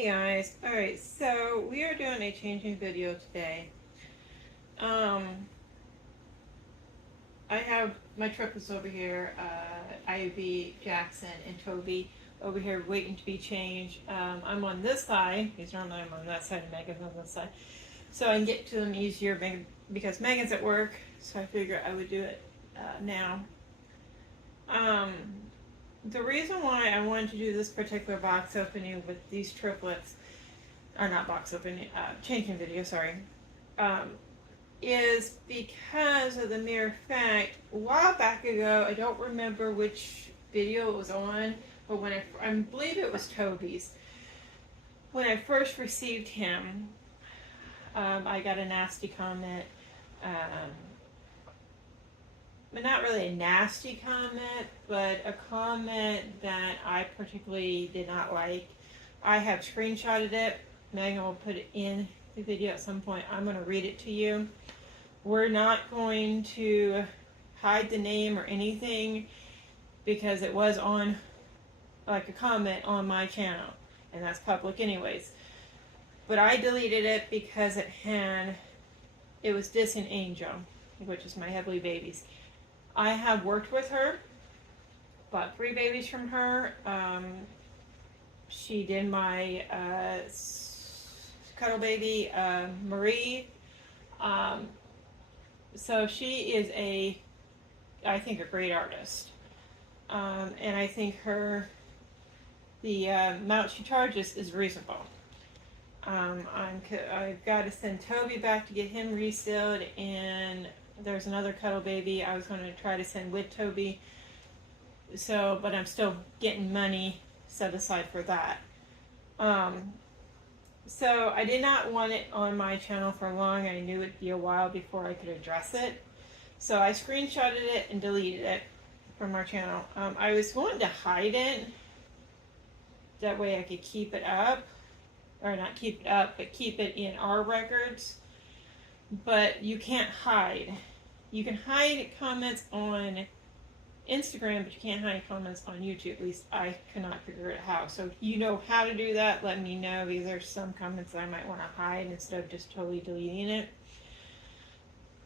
Hey guys, alright, so we are doing a changing video today. I have my triplets over here, Ivy, Jackson, and Toby over here waiting to be changed. I'm on this side, because normally I'm on that side and Megan's on this side, so I can get to them easier because Megan's at work, so I figure I would do it now. The reason why I wanted to do this particular box opening with these triplets, or not box opening, changing video, sorry, is because of the mere fact, a while back ago, I don't remember which video it was on, but when I believe it was Toby's, when I first received him, I got a nasty comment, but not really a nasty comment, but a comment that I particularly did not like. I have screenshotted it. Megan will put it in the video at some point. I'm going to read it to you. We're not going to hide the name or anything because it was on, like, a comment on my channel, and that's public anyways. But I deleted it because it was dissing Angel, which is my Heavenly Babies. I have worked with her, bought 3 babies from her. She did my cuddle baby, Marie. So she is I think, a great artist. And I think the amount she charges is reasonable. I've got to send Toby back to get him resealed, and there's another cuddle baby I was going to try to send with Toby. So, but I'm still getting money set aside for that. So I did not want it on my channel for long. I knew it'd be a while before I could address it. So I screenshotted it and deleted it from our channel. I was going to hide it. That way I could keep it up. Or not keep it up, but keep it in our records. But you can't hide. You can hide comments on Instagram, but you can't hide comments on YouTube. At least I cannot figure out how. So if you know how to do that, let me know, because there's some comments that I might want to hide instead of just totally deleting it.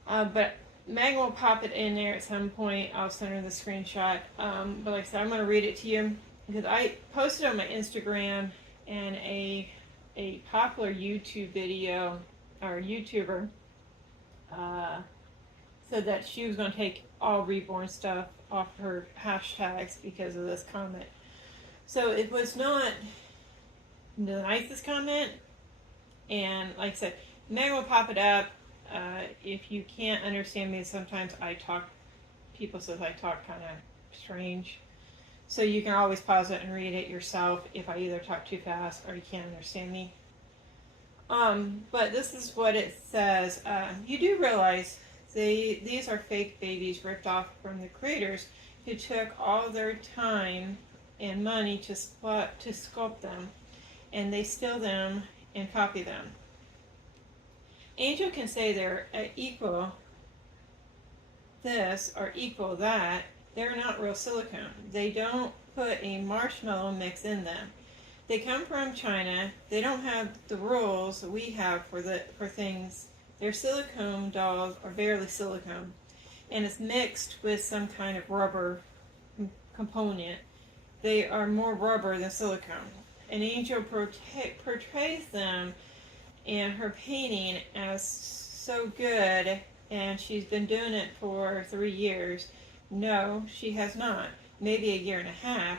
But Megan will pop it in there at some point. I'll send her the screenshot. But like I said, I'm going to read it to you because I posted on my Instagram, and a popular YouTube video, or YouTuber, said that she was going to take all reborn stuff off her hashtags because of this comment. So it was not the nicest comment, and like I said, Megan will pop it up. If you can't understand me, sometimes people say I talk kind of strange. So you can always pause it and read it yourself if I either talk too fast or you can't understand me. But this is what it says. You do realize these are fake babies ripped off from the creators who took all their time and money to sculpt them, and they steal them and copy them. Angel can say they're equal this or equal that. They're not real silicone. They don't put a marshmallow mix in them. They come from China. They don't have the rules that we have for things. Their silicone dolls are barely silicone, and it's mixed with some kind of rubber component. They are more rubber than silicone. And Angel portrays them in her painting as so good, and she's been doing it for 3 years. No, she has not. Maybe a year and a half.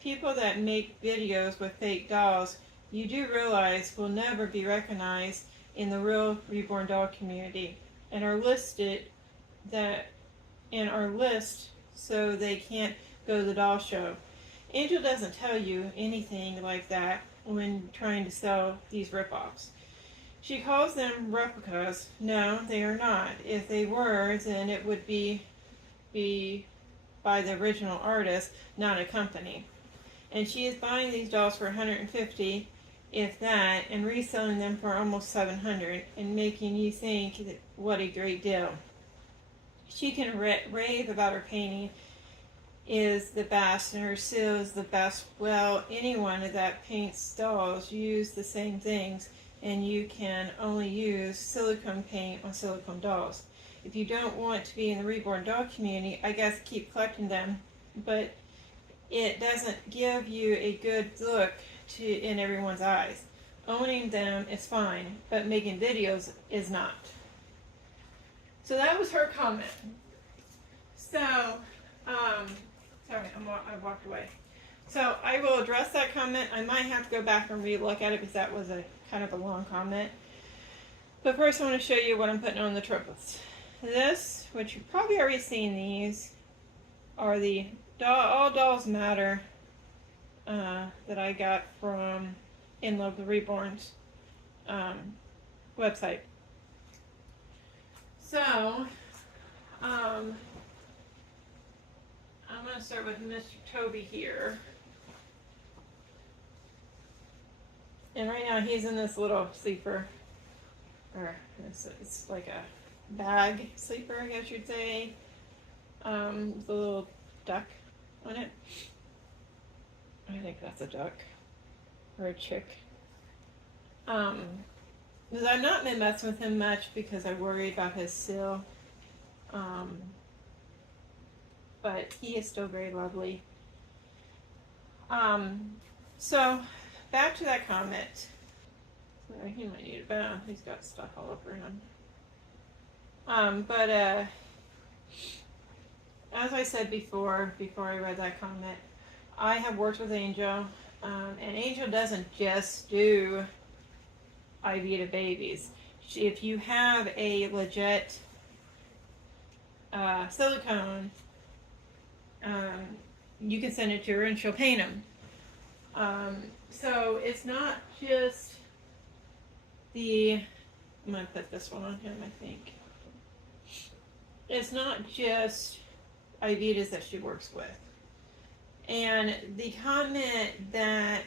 People that make videos with fake dolls, you do realize, will never be recognized in the real reborn doll community, and are listed so they can't go to the doll show. Angel doesn't tell you anything like that when trying to sell these ripoffs. She calls them replicas. No, they are not. If they were, then it would be by the original artist, not a company. And she is buying these dolls for $150, if that, and reselling them for almost $700, and making you think that what a great deal. She can rave about her painting is the best and her seal is the best. Well, anyone that paints dolls use the same things, and you can only use silicone paint on silicone dolls. If you don't want to be in the reborn doll community, I guess keep collecting them, but it doesn't give you a good look in everyone's eyes. Owning them is fine, but making videos is not. So that was her comment. So, sorry, I walked away. So I will address that comment. I might have to go back and re-look at it because that was a kind of a long comment. But first I want to show you what I'm putting on the triplets. This, which you've probably already seen these, are the All Dolls Matter that I got from nlovewithreborns website. So, I'm going to start with Mr. Toby here. And right now he's in this little sleeper, or it's like a bag sleeper, I guess you'd say, with a little duck on it. I think that's a duck, or a chick. Because I've not been messing with him much because I worry about his seal. But he is still very lovely. So back to that comment. He might need a bath. He's got stuff all over him. But as I said before I read that comment, I have worked with Angel, and Angel doesn't just do IV to babies. If you have a legit silicone, you can send it to her and she'll paint them. So it's not just I'm going to put this one on him, I think. It's not just Ivitas that she works with. And the comment that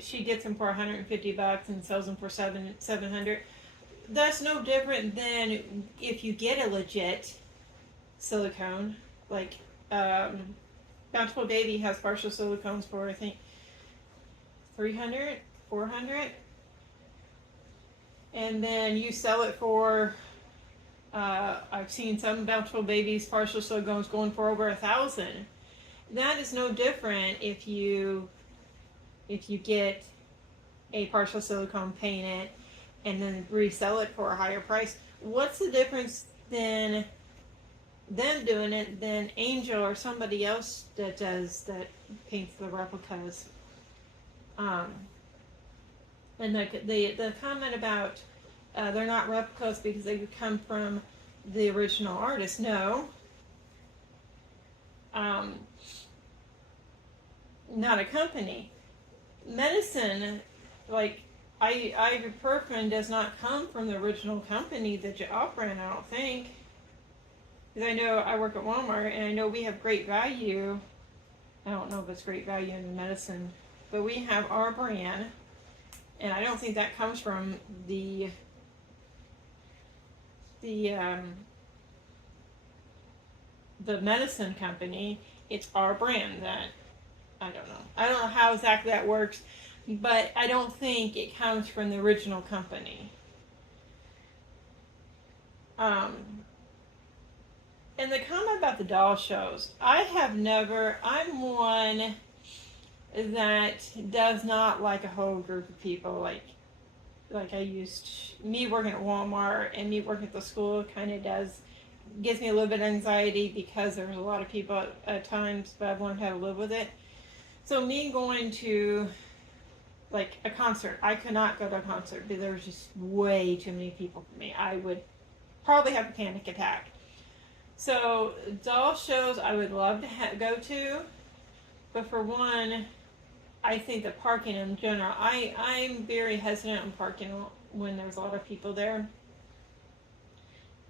she gets them for $150 and sells them for $700, that's no different than if you get a legit silicone. Like Bountiful Baby has partial silicones for, I think, $300, $400, and then you sell it for I've seen some Bountiful Babies partial silicones going for over $1,000. That is no different if you get a partial silicone painted and then resell it for a higher price. What's the difference than them doing it than Angel or somebody else that paints the replicas? And the comment about they're not replicas because they come from the original artist. No. Not a company. Medicine, like ibuprofen, does not come from the original company that you operate, I don't think. Because I know I work at Walmart and I know we have great value. I don't know if it's great value in the medicine, but we have our brand, and I don't think that comes from the medicine company. It's our brand that I don't know how exactly that works, but I don't think it comes from the original company. And the comment about the doll shows, I'm one that does not like a whole group of people. Like me working at Walmart and me working at the school kind of gives me a little bit of anxiety because there's a lot of people at times, but I've learned how to live with it. So me going to like a concert, I could not go to a concert because there was just way too many people for me. I would probably have a panic attack. So doll shows I would love to go to, but for one, I think that parking in general, I'm very hesitant on parking when there's a lot of people there.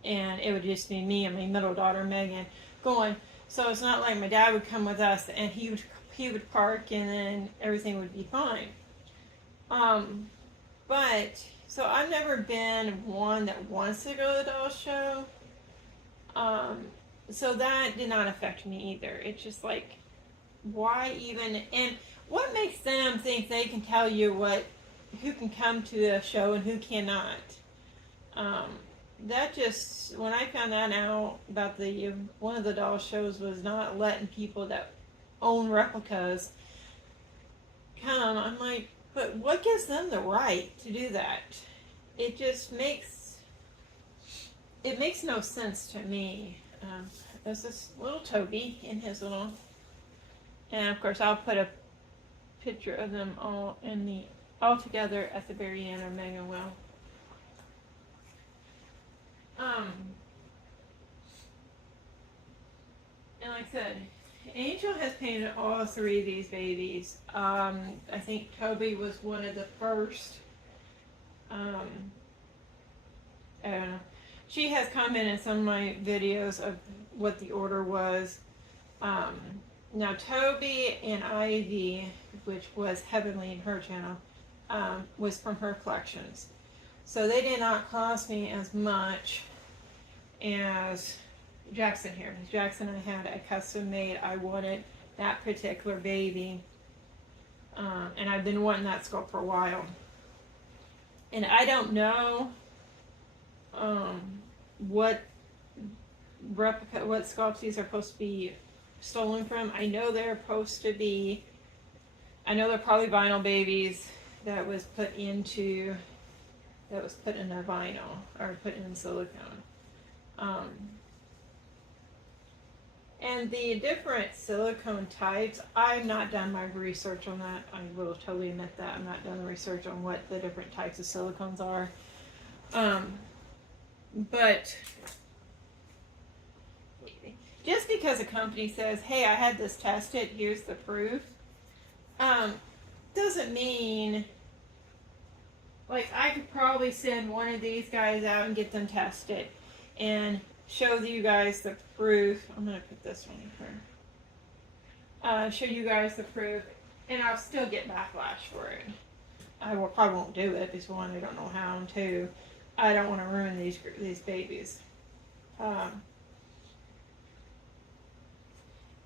And it would just be me and my middle daughter, Megan, going. So it's not like my dad would come with us and he would park and then everything would be fine. But, so I've never been one that wants to go to the doll show. so that did not affect me either. It's just like, why even, and what makes them think they can tell you who can come to a show and who cannot? That just, when I found that out about one of the doll shows was not letting people that own replicas come, I'm like, but what gives them the right to do that? It just makes no sense to me. There's this little Toby in his little, and of course I'll put a picture of them all together at the very end, or Megan will. And like I said, Angel has painted all 3 of these babies. I think Toby was one of the first. I don't know. She has commented in some of my videos of what the order was. Now Toby and Ivy, which was Heavenly in her channel, was from her collections. So they did not cost me as much as Jackson here. Jackson, I had a custom made. I wanted that particular baby. And I've been wanting that sculpt for a while. And I don't know what sculpts these are supposed to be stolen from. I know they're probably vinyl babies that was put in a vinyl or put in silicone. And the different silicone types, I've not done my research on that. I will totally admit that. I've not done the research on what the different types of silicones are. But just because a company says, hey, I had this tested, here's the proof, doesn't mean, like, I could probably send one of these guys out and get them tested and show you guys the proof. I'm going to put this one here. Show you guys the proof, and I'll still get backlash for it. I probably won't do it because, one, I don't know how, and two, I don't want to ruin these babies.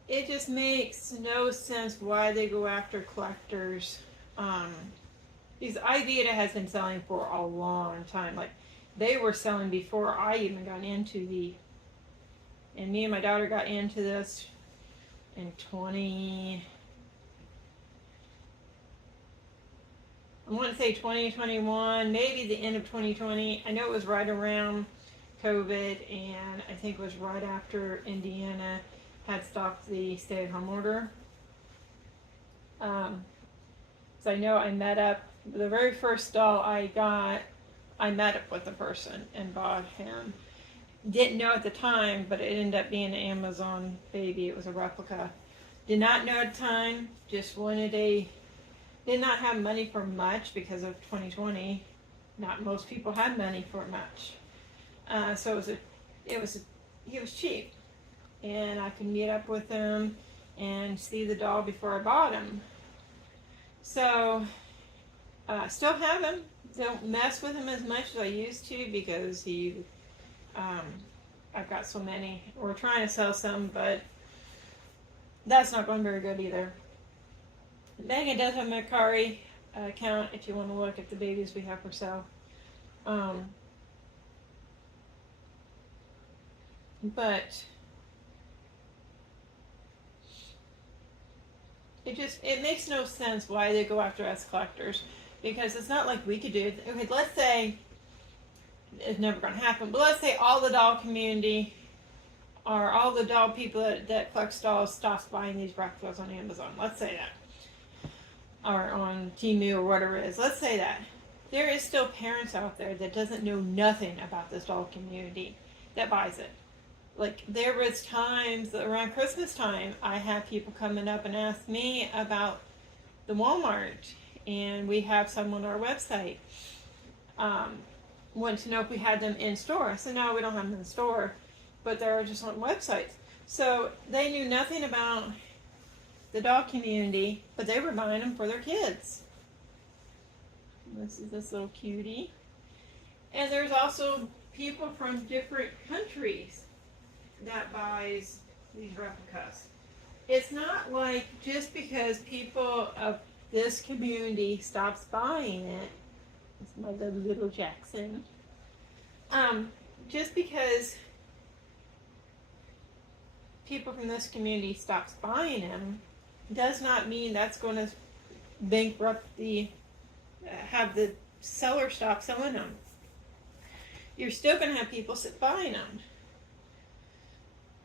It just makes no sense why they go after collectors. Because Ivita has been selling for a long time. Like, they were selling before I even got into and me and my daughter got into this in I want to say 2021, maybe the end of 2020. I know it was right around COVID, and I think it was right after Indiana had stopped the stay-at-home order. So I know I met up, the very first doll I got, I met up with the person and bought him. Didn't know at the time, but it ended up being an Amazon baby. It was a replica. Did not know at the time, just did not have money for much because of 2020. Not most people had money for much. So he was cheap. And I could meet up with him and see the doll before I bought him. So, still have him. Don't mess with him as much as I used to because I've got so many. We're trying to sell some, but that's not going very good either. Megan does have a Mercari account if you want to look at the babies we have for sale. But it makes no sense why they go after us collectors, because it's not like we could do it. Okay, let's say it's never going to happen, but let's say all the doll community or all the doll people that collect dolls stops buying these replicas on Amazon. Let's say that. Or on Temu or whatever it is. Let's say that. There is still parents out there that doesn't know nothing about this doll community that buys it. Like, there was times around Christmas time, I had people coming up and ask me about the Walmart, and we have some on our website. Wanted to know if we had them in store. I said, no, we don't have them in store, but they're just on websites. So they knew nothing about the doll community, but they were buying them for their kids. This is this little cutie. And there's also people from different countries that buys these replicas. It's not like just because people of this community stops buying it. It's my little Jackson. Just because people from this community stops buying them does not mean that's going to bankrupt have the seller stop selling them. You're still going to have people buying them.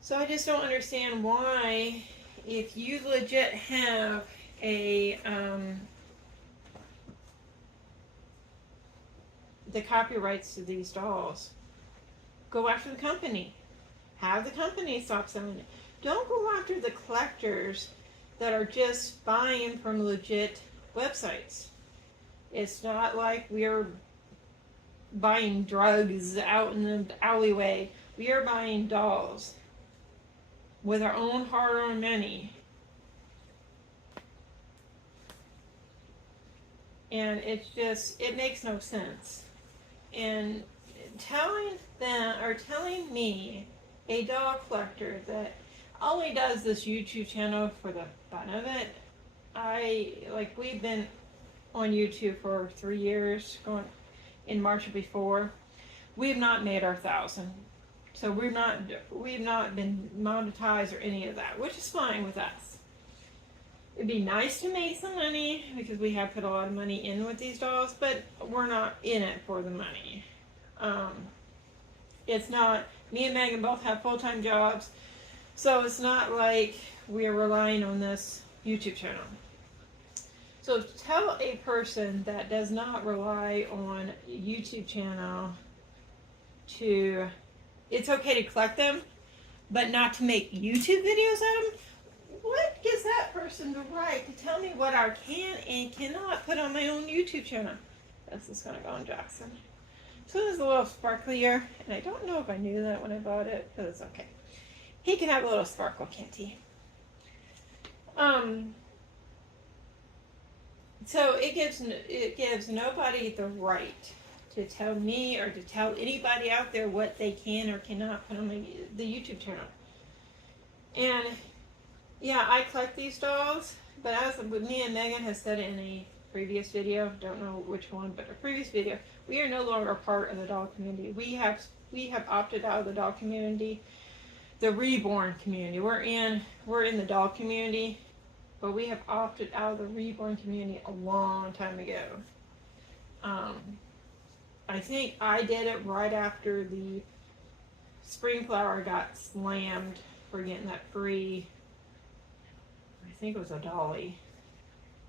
So I just don't understand why, if you legit have the copyrights to these dolls, go after the company. Have the company stop selling it. Don't go after the collectors that are just buying from legit websites. It's not like we're buying drugs out in the alleyway. We are buying dolls with our own hard-earned money. And it's just, it makes no sense. And telling me, a doll collector, that only does this YouTube channel for the fun of it. We've been on YouTube for 3 years, going in March of before. We've not made our 1,000. So we've not been monetized or any of that, which is fine with us. It'd be nice to make some money because we have put a lot of money in with these dolls, but we're not in it for the money. It's not, me and Megan both have full-time jobs, so it's not like we're relying on this YouTube channel. So tell a person that does not rely on a YouTube channel it's okay to collect them, but not to make YouTube videos of them. What gives that person the right to tell me what I can and cannot put on my own YouTube channel? This is going to go on Jackson. So this is a little sparklier, and I don't know if I knew that when I bought it, but it's okay. He can have a little sparkle, can't he? So it gives nobody the right to tell me or to tell anybody out there what they can or cannot put on the YouTube channel. And yeah, I collect these dolls, but as me and Megan has said in a previous video, don't know which one, but a previous video, we are no longer part of the doll community. We have opted out of the doll community, the reborn community. We're in the doll community, but we have opted out of the reborn community a long time ago. I think I did it right after the Spring Flower got slammed for getting that free, I think it was a dolly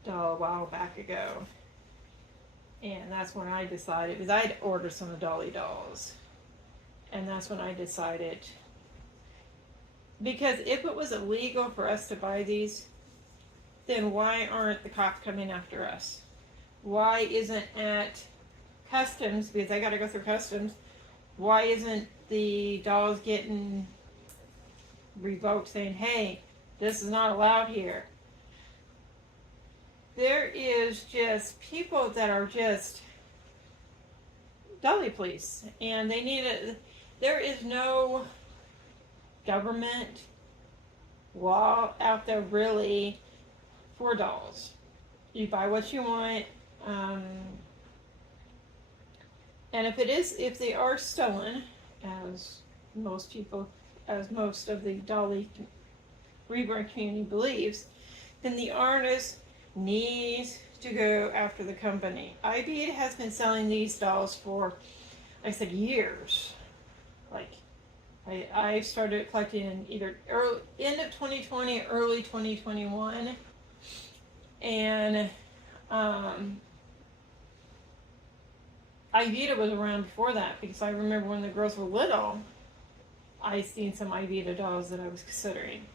doll a while back ago. And that's when I decided, because I had ordered some of the dolly dolls. And that's when I decided, because if it was illegal for us to buy these, then why aren't the cops coming after us? Why isn't at customs, because I got to go through customs, why isn't the dolls getting revoked saying, hey, this is not allowed here? There is just people that are just dolly police, and they need there is no government law out there really for dolls. You buy what you want, and if they are stolen, as most of the dolly reborn community believes, then the artist needs to go after the company. IB has been selling these dolls for, like I said, years. Like, I started collecting in either end of 2020 or early 2021. And Ivita was around before that, because I remember when the girls were little, I seen some Ivita dolls that I was considering.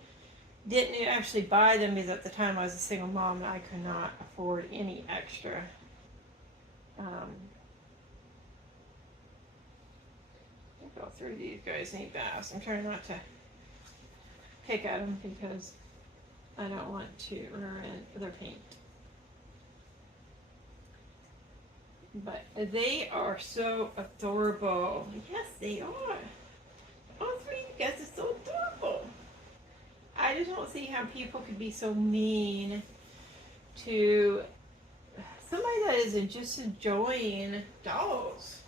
Didn't actually buy them because at the time I was a single mom and I could not afford any extra. I'll go through these guys neat bass. I'm trying not to pick at them because I don't want to ruin their paint. But they are so adorable. Yes, they are. All three of you guys are so adorable. don't see how people could be so mean to somebody that isn't just enjoying dolls.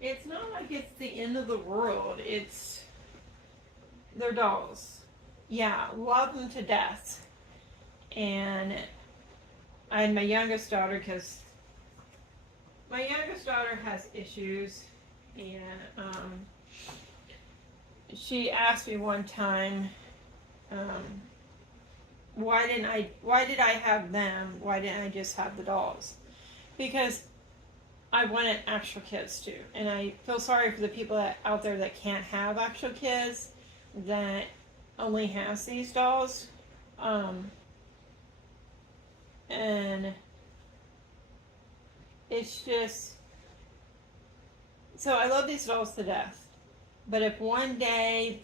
It's not like it's the end of the world. They're dolls. Yeah, love them to death. And I had my youngest daughter, because my youngest daughter has issues, and she asked me one time, why did I have them? Why didn't I just have the dolls? Because I wanted actual kids too, and I feel sorry for the people out there that can't have actual kids, that only has these dolls, and it's just, so I love these dolls to death, but if one day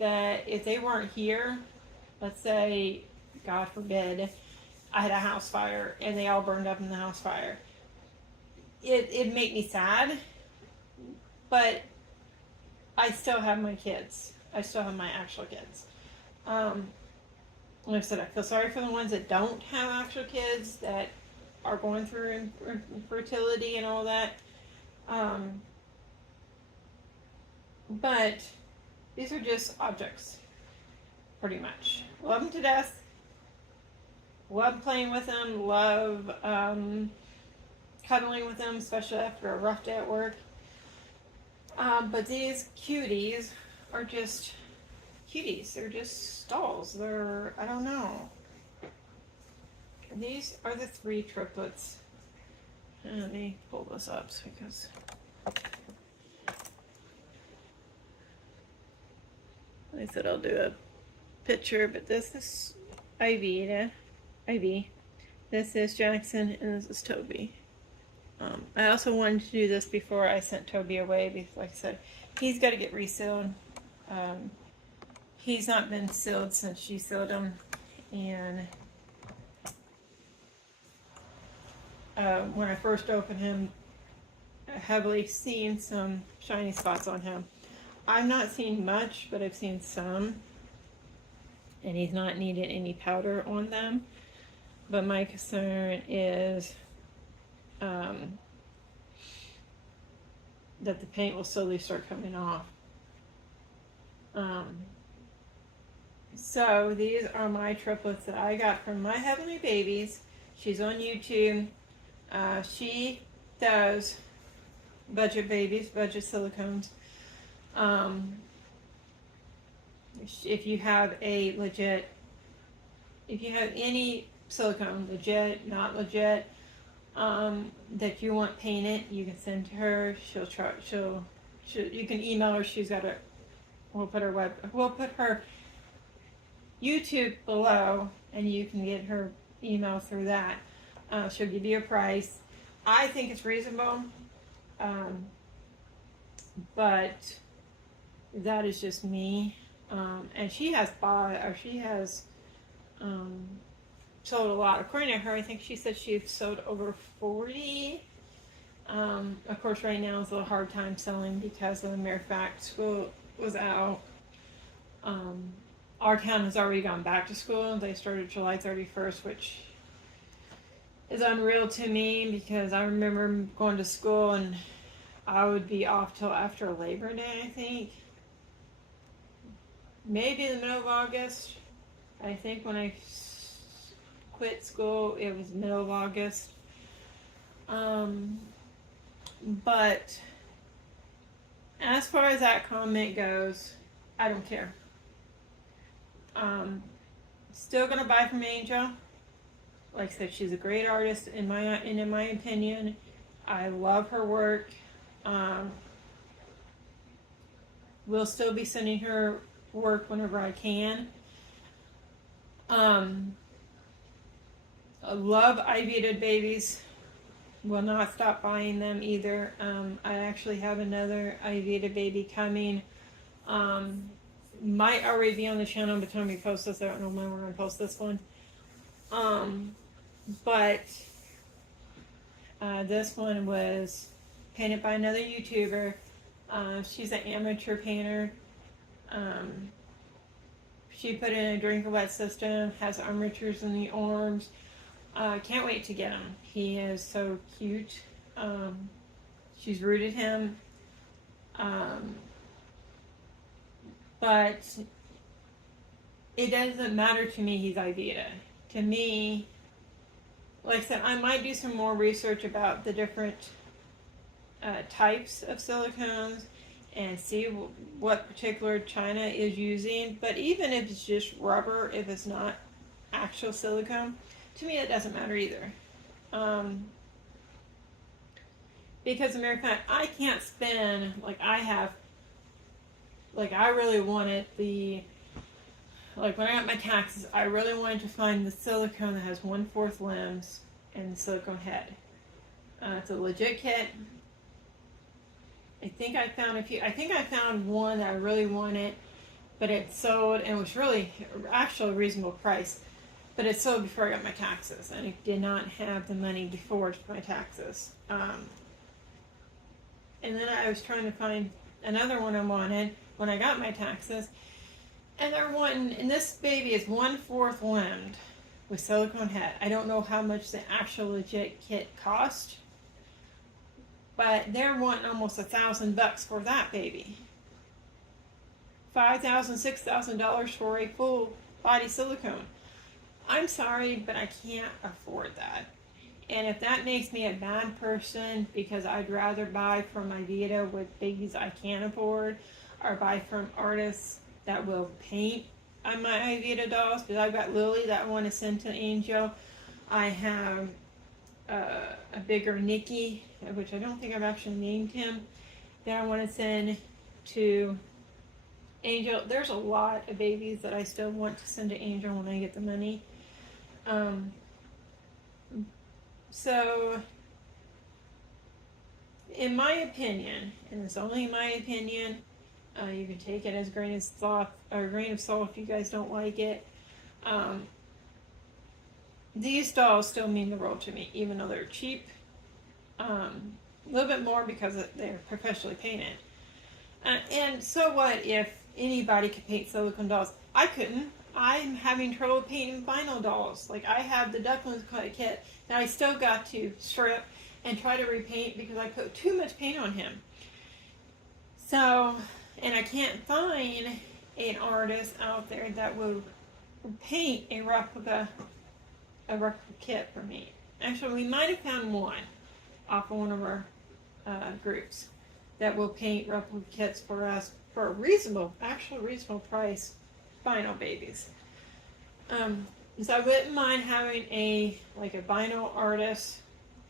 if they weren't here, let's say, God forbid, I had a house fire and they all burned up in the house fire, it'd make me sad, but I still have my kids. I still have my actual kids. Like I said, I feel sorry for the ones that don't have actual kids, that are going through infertility and all that. But these are just objects, pretty much. Love them to death. Love playing with them. Love cuddling with them, especially after a rough day at work. But these cuties are just cuties. They're just dolls. I don't know. These are the 3 triplets. Let me pull this up because I said I'll do a picture, but this is Ivy. This is Jackson, and this is Toby. I also wanted to do this before I sent Toby away, because like I said, he's got to get resealed. He's not been sealed since she sealed him, and when I first opened him, I heavily seen some shiny spots on him. I've not seen much, but I've seen some, and he's not needed any powder on them. But my concern is that the paint will slowly start coming off. So these are my triplets that I got from My Heavenly Babies. She's on YouTube. She does budget babies, budget silicones. If you have any silicone, legit, not legit, that you want painted, you can send to her. You can email her. We'll put her YouTube below, and you can get her email through that. She'll give you a price. I think it's reasonable, but that is just me. And she has sold a lot. According to her, I think she said she's sold over 40. Of course, right now it's a little hard time selling because of the mere fact school was out. Our town has already gone back to school. They started July 31st, which is unreal to me, because I remember going to school and I would be off till after Labor Day, I think. Maybe in the middle of August. I think when I quit school, it was middle of August. But as far as that comment goes, I don't care. Still gonna buy from Angel. Like I said, she's a great artist in my opinion. I love her work. We'll still be sending her work whenever I can. I love Ivy babies. Will not stop buying them either. I actually have another Ivy baby coming. Might already be on the channel by the time we post this. I don't know when we're going to post this one. But this one was painted by another YouTuber. She's an amateur painter. She put in a drink-a-wet system, has armatures in the arms. Can't wait to get him. He is so cute. She's rooted him. But it doesn't matter to me he's IVETA. To me, like I said, I might do some more research about the different types of silicones and see what particular China is using. But even if it's just rubber, if it's not actual silicone, to me it doesn't matter either. Because American, I can't spend like I have. Like I really wanted like when I got my taxes, I really wanted to find the silicone that has 1/4 limbs and the silicone head. It's a legit kit. I think I found a few. I think I found one that I really wanted, but it sold and it was really actually a reasonable price. But it sold before I got my taxes, and I did not have the money before my taxes. And then I was trying to find another one I wanted when I got my taxes, and they're wanting, and this baby is 1/4 limbed with silicone head. I don't know how much the actual legit kit cost, but they're wanting almost $1,000 for that baby. $5,000, $6,000 for a full body silicone. I'm sorry, but I can't afford that. And if that makes me a bad person because I'd rather buy from IVETA with babies I can't afford, or buy from artists that will paint on my IVETA dolls, because I've got Lily that I want to send to Angel. I have a bigger Nikki, which I don't think I've actually named him, that I want to send to Angel. There's a lot of babies that I still want to send to Angel when I get the money. So, in my opinion, and it's only my opinion, you can take it as a grain of salt, or a grain of salt if you guys don't like it. These dolls still mean the world to me, even though they're cheap. A little bit more because they're professionally painted. And so what if anybody could paint silicone dolls? I couldn't. I'm having trouble painting vinyl dolls. Like I have the Ducklings kit that I still got to strip and try to repaint because I put too much paint on him. So, and I can't find an artist out there that will paint a replica kit for me. Actually, we might have found one off of one of our groups that will paint replica kits for us for a reasonable price. Vinyl babies. So I wouldn't mind having a vinyl artist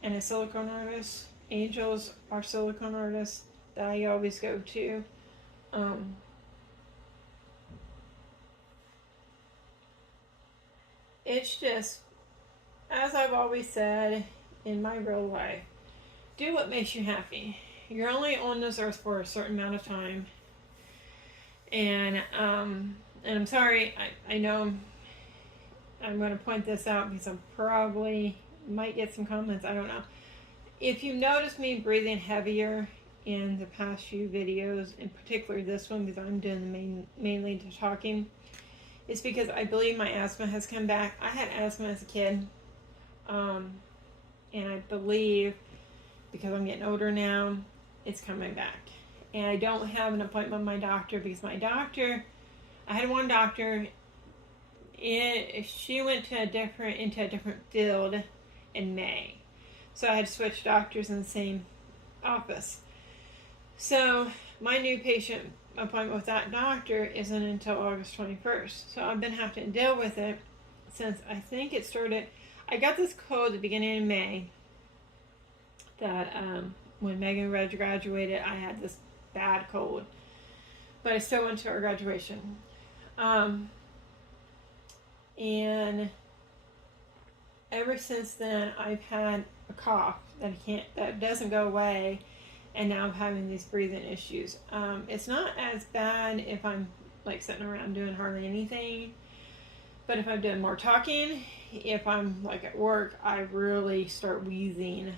and a silicone artist. Angels are silicone artists that I always go to. It's just, as I've always said in my real life, do what makes you happy. You're only on this earth for a certain amount of time. And I'm sorry, I know I'm going to point this out because I probably might get some comments, I don't know. If you notice me breathing heavier in the past few videos, in particular this one because I'm doing mainly the talking, it's because I believe my asthma has come back. I had asthma as a kid, and I believe because I'm getting older now, it's coming back. And I don't have an appointment with my doctor because my doctor, I had one doctor, she went into a different field in May. So I had to switch doctors in the same office. So my new patient appointment with that doctor isn't until August 21st. So I've been having to deal with it since I think it started. I got this cold at the beginning of May that when Megan Reg graduated, I had this bad cold. But I still went to her graduation. And ever since then, I've had a cough that doesn't go away, and now I'm having these breathing issues. It's not as bad if I'm like sitting around doing hardly anything, but if I'm doing more talking, if I'm like at work, I really start wheezing.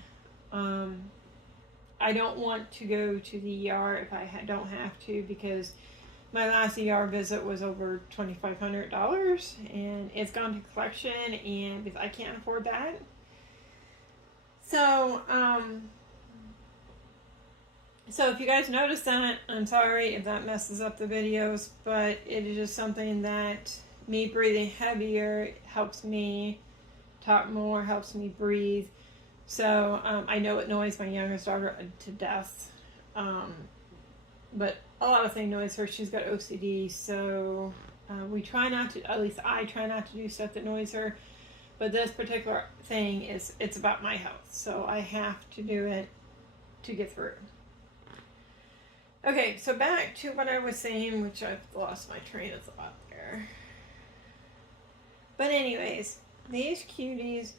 I don't want to go to the ER if I don't have to, because my last ER visit was over $2,500, and it's gone to collection, and because I can't afford that. So, so if you guys notice that, I'm sorry if that messes up the videos, but it is just something that me breathing heavier helps me talk more, helps me breathe. So I know it annoys my youngest daughter to death, but a lot of things annoys her. She's got OCD, so we try not to, at least I try not to do stuff that annoys her. But this particular thing it's about my health, so I have to do it to get through. Okay, so back to what I was saying, which I've lost my train of thought there. But anyways, these cuties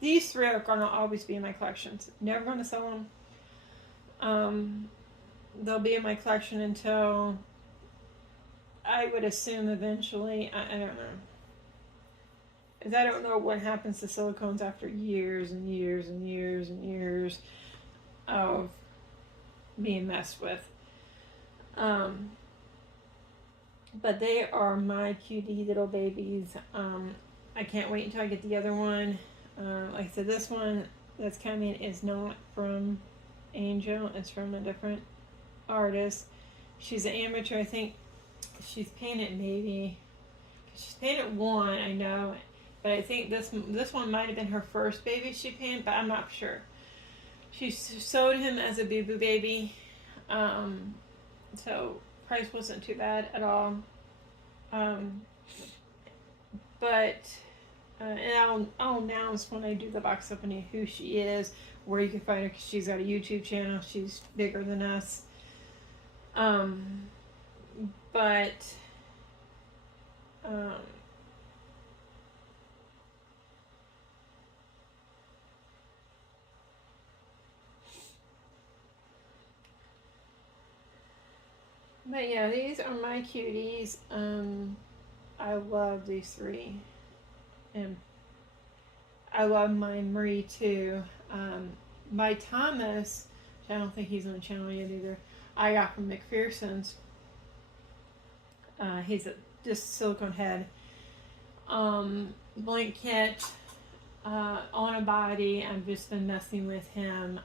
these three are gonna always be in my collections. Never gonna sell them. They'll be in my collection until, I would assume eventually, I don't know. Because I don't know what happens to silicones after years and years and years and years of being messed with. But they are my cutie little babies. I can't wait until I get the other one. Like I said, this one that's coming is not from Angel. It's from a different artist. She's an amateur. I think she's painted maybe. She's painted one, I know. But I think this one might have been her first baby she painted, but I'm not sure. She sewed him as a boo-boo baby. So price wasn't too bad at all. But and I'll announce when I do the box opening who she is, where you can find her, because she's got a YouTube channel. She's bigger than us. But yeah, these are my cuties. I love these three. And I love my Marie too. My Thomas, which I don't think he's on the channel yet either, I got from McPherson's. He's just silicone head. Blank kit on a body. I've just been messing with him.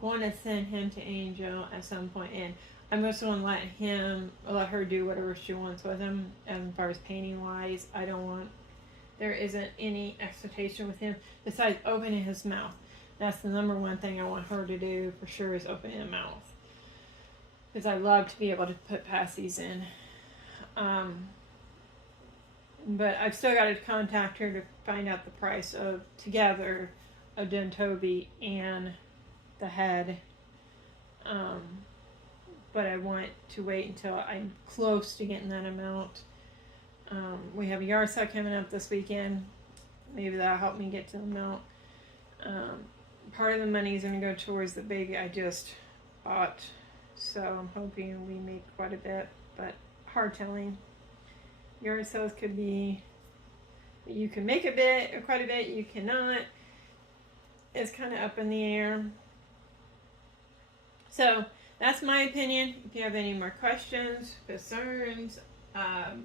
Going to send him to Angel at some point, and I'm just going to let her do whatever she wants with him. As far as painting wise, there isn't any expectation with him besides opening his mouth. That's the number one thing I want her to do for sure, is open his mouth. Because I love to be able to put passies in. But I've still got to contact her to find out the price of together of Dentobi and the head. But I want to wait until I'm close to getting that amount. We have a yard sale coming up this weekend. Maybe that'll help me get to the amount. Part of the money is going to go towards the baby I just bought. So I'm hoping we make quite a bit, but hard telling. Yard sales could be, you can make a bit or quite a bit, you cannot. It's kind of up in the air. So that's my opinion. If you have any more questions, concerns, like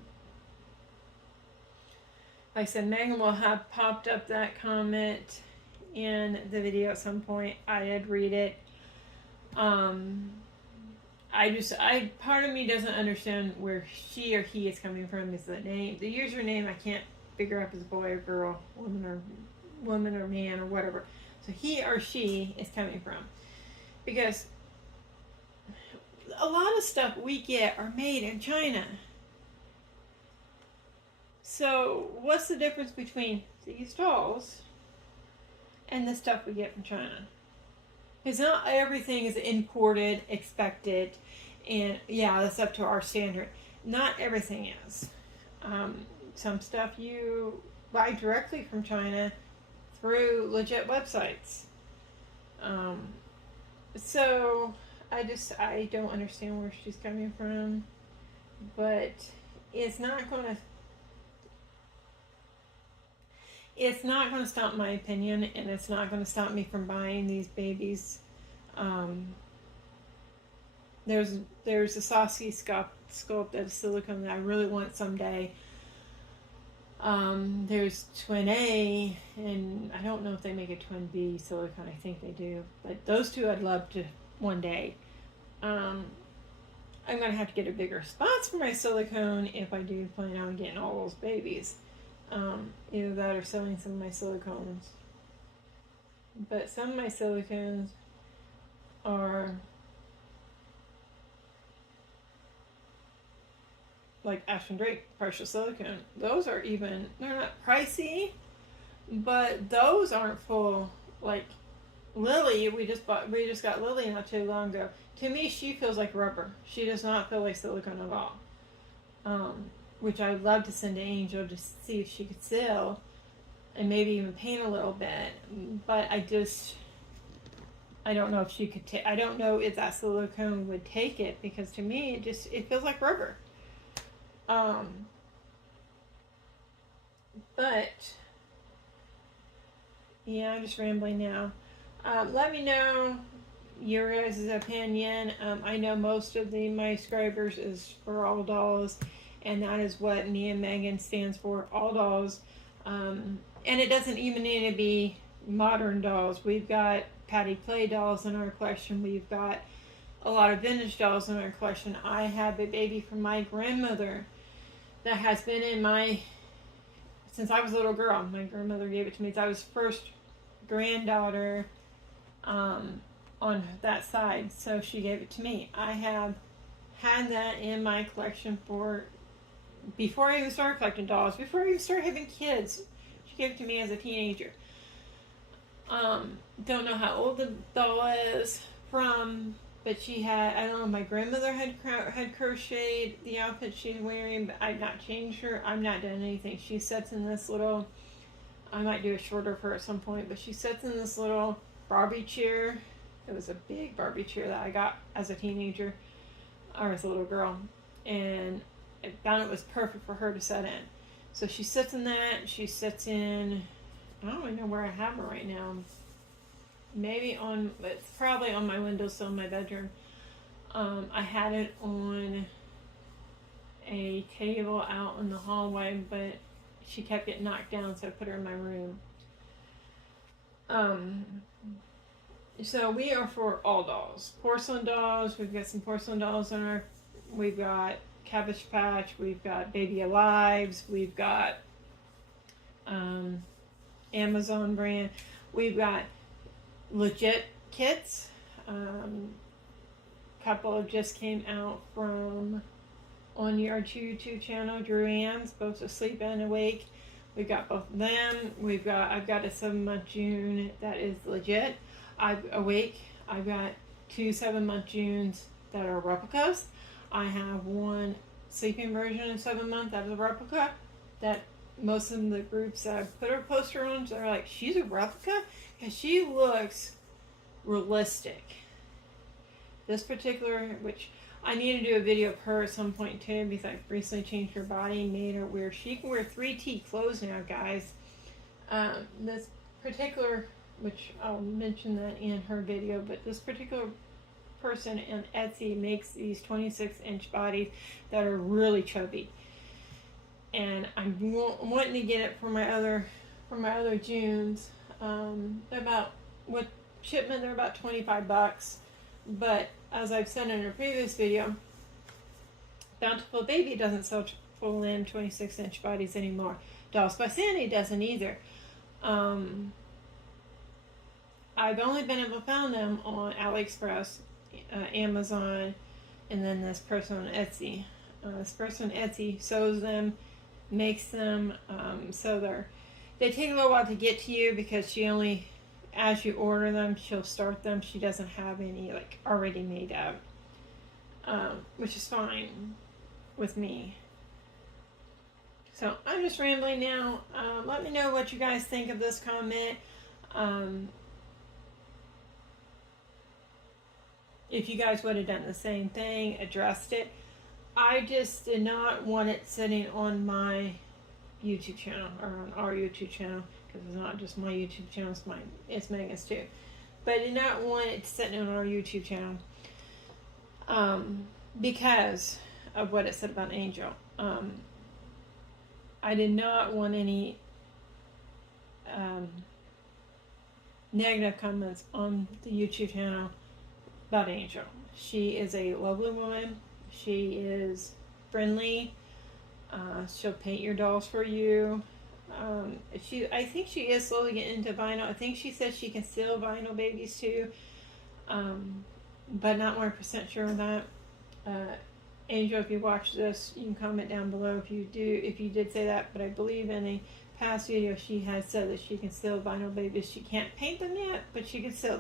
I said, Megan will have popped up that comment in the video at some point. I did read it. Part of me doesn't understand where she or he is coming from. Is the name, the username, I can't figure out if it's boy or girl, woman or man or whatever. So he or she is coming from. Because a lot of stuff we get are made in China. So what's the difference between these dolls and the stuff we get from China? Because not everything is imported, expected, and yeah, that's up to our standard. Not everything is. Some stuff you buy directly from China through legit websites. So I don't understand where she's coming from, but it's not going to stop my opinion, and it's not going to stop me from buying these babies. there's a Saskia sculpt that is silicone that I really want someday. There's Twin A, and I don't know if they make a Twin B silicone. I think they do, but those two I'd love to one day. I'm gonna have to get a bigger spots for my silicone if I do plan on getting all those babies. Either that or selling some of my silicones. But some of my silicones are like Ashton Drake precious silicone. Those are even, they're not pricey, but those aren't full. Like Lily, we just got Lily not too long ago. To me, she feels like rubber. She does not feel like silicone at all. Which I would love to send to Angel to see if she could sew and maybe even paint a little bit. But I don't know if she could I don't know if that silicone would take it, because to me it feels like rubber. But yeah, I'm just rambling now. Let me know your guys' opinion. I know most of my subscribers is for all dolls, and that is what me and Megan stands for, all dolls. And it doesn't even need to be modern dolls. We've got Patty Play dolls in our collection. We've got a lot of vintage dolls in our collection. I have a baby from my grandmother that has been in since I was a little girl. My grandmother gave it to me. I was first granddaughter on that side, so she gave it to me. I have had that in my collection before I even started collecting dolls, before I even started having kids. She gave it to me as a teenager. Don't know how old the doll is from, but she had, I don't know, my grandmother had crocheted the outfit she's wearing, but I've not changed her. I've not done anything. She sits in this little, I might do a shorter for her at some point, but she sits in this little Barbie chair. It was a big Barbie chair that I got as a teenager, or as a little girl, and I found it was perfect for her to sit in. So she sits in that. She sits in, I don't even know where I have her right now. Maybe it's probably on my windowsill in my bedroom. I had it on a table out in the hallway, but she kept getting knocked down, so I put her in my room. So we are for all dolls. Porcelain dolls, we've got some porcelain dolls in our, we've got Cabbage Patch, we've got Baby Alives, we've got Amazon brand, we've got legit kits. Couple just came out from on your YouTube channel, Drew Ann's, both asleep and awake. We've got both of them. I've got a 7-month June that is legit. Awake. I've got 2 7-month Junes that are replicas. I have one sleeping version of 7-month that is a replica. That most of the groups that I put her poster on, they're like, she's a replica? Because she looks realistic. This particular, which I need to do a video of her at some point too, because I recently changed her body and made her wear, she can wear 3T clothes now, guys. This particular, which I'll mention that in her video, but this particular person on Etsy makes these 26-inch bodies that are really chubby. And I'm wanting to get it for my other Junes. They're about, with shipment, they're about $25. But as I've said in a previous video, Bountiful Baby doesn't sell full limb 26-inch bodies anymore. Dolls by Sandy doesn't either. I've only been able to find them on AliExpress, Amazon, and then this person on Etsy. This person on Etsy sews them, makes them, so they take a little while to get to you, because she only, as you order them, she'll start them. She doesn't have any like already made up, which is fine with me. So I'm just rambling now. Let me know what you guys think of this comment. If you guys would have done the same thing, addressed it. I just did not want it sitting on my YouTube channel, or on our YouTube channel, because it's not just my YouTube channel, it's Megan's too. But I did not want it sitting on our YouTube channel. because of what it said about Angel. I did not want any negative comments on the YouTube channel about Angel. She is a lovely woman. She is friendly. She'll paint your dolls for you. I think she is slowly getting into vinyl. I think she says she can still vinyl babies too, but not 100% sure on that. Angel, if you watch this, you can comment down below if you did say that. But I believe in a past video she has said that she can still vinyl babies. She can't paint them yet, but she can still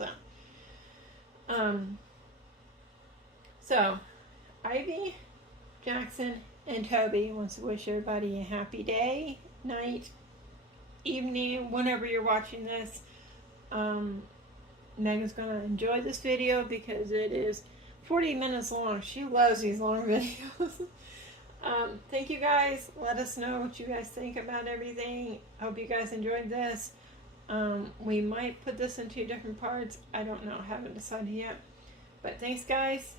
them. So Ivy, Jackson, and Toby wants to wish everybody a happy day, night, evening, whenever you're watching this. Megan's going to enjoy this video because it is 40 minutes long. She loves these long videos. Thank you guys. Let us know what you guys think about everything. Hope you guys enjoyed this. We might put this in 2 different parts. I don't know. Haven't decided yet. But thanks, guys.